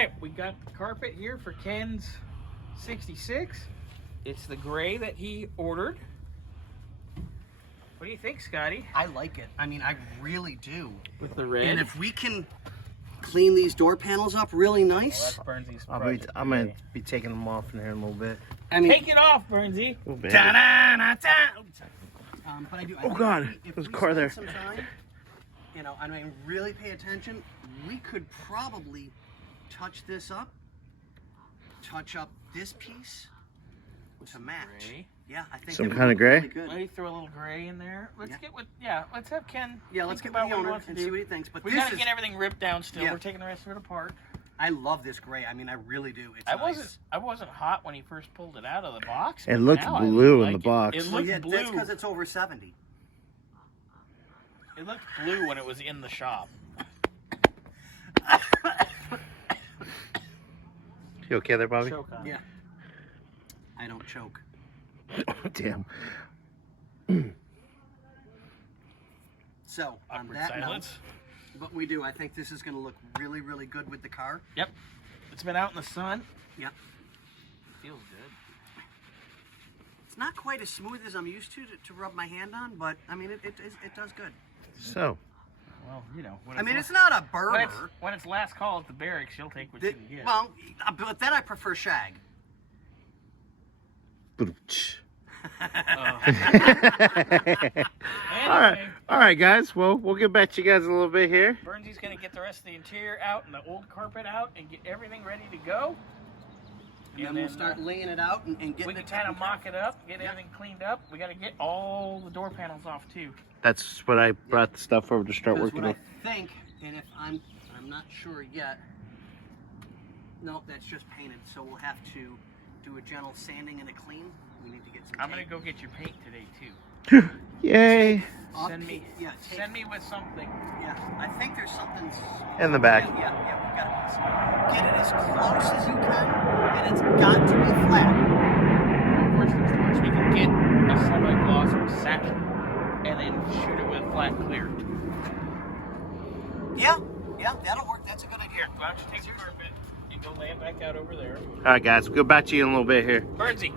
right, we got the carpet here for Ken's 66. It's the gray that he ordered. What do you think, Scotty? I like it. I mean, I really do. With the red? And if we can clean these door panels up really nice. Well, that's Burnsy's I'm project gonna today. be taking them off in here in a little bit. I mean, Take it off, Burnsy. Oh, baby. but I do. I Oh, think God, if there's a we car spend there. Some time, you know, I mean, really pay attention. We could probably touch this up, touch up this piece to match. Gray. Yeah, I think Some that would kind of look gray? really good. Let me throw a little gray in there. Let's Yeah. get with, let's have Ken. Yeah, let's get think with the about what he owner wants to and do. see what he thinks. But We this gotta is, get everything ripped down still. Yeah. We're taking the rest of it apart. I love this gray. I mean, I really do. It's I nice. wasn't hot when he first pulled it out of the box. It but looked now I blue in like the box. It Well, looked yeah, blue. that's because it's over 70. It looked blue when it was in the shop. You okay there, Bobby? Choke on it. Yeah. I don't choke. Damn. So, on Awkward that silence. note, what we do, I think this is going to look really, really good with the car. Yep. It's been out in the sun. Yep. Feels good. It's not quite as smooth as I'm used to rub my hand on, but I mean, it does good. So, Well, you know. When I mean, it's it's not a when Berber. when it's last call at the barracks, you'll take what you can get. Well, but then I prefer shag. Anyway, all right, guys. Well, we'll get back to you guys in a little bit here. Burnsy's gonna get the rest of the interior out and the old carpet out and get everything ready to go. And then we'll start laying it out and getting We it can kind of taken care mock it up, get everything cleaned up. We got to get all the door panels off too. That's what I brought the stuff over to start Because working what with. I think, and if I'm not sure yet. No, that's just painted. So we'll have to do a gentle sanding and a clean. We need to get some. I'm gonna tape. go get your paint today too. Yay! Send me, Yeah, tape. send me with something. Yeah, I think there's something. In the back. Yeah, we gotta get it as close as you can, and it's got to be flat. Worst things to worst, we can get a semi-gloss or satin and then shoot it with flat clear. Yeah, that'll work. That's a good idea. Why don't you take your carpet and go lay it back out over there. All right, guys. We'll go back to you in a little bit here. Burnsy,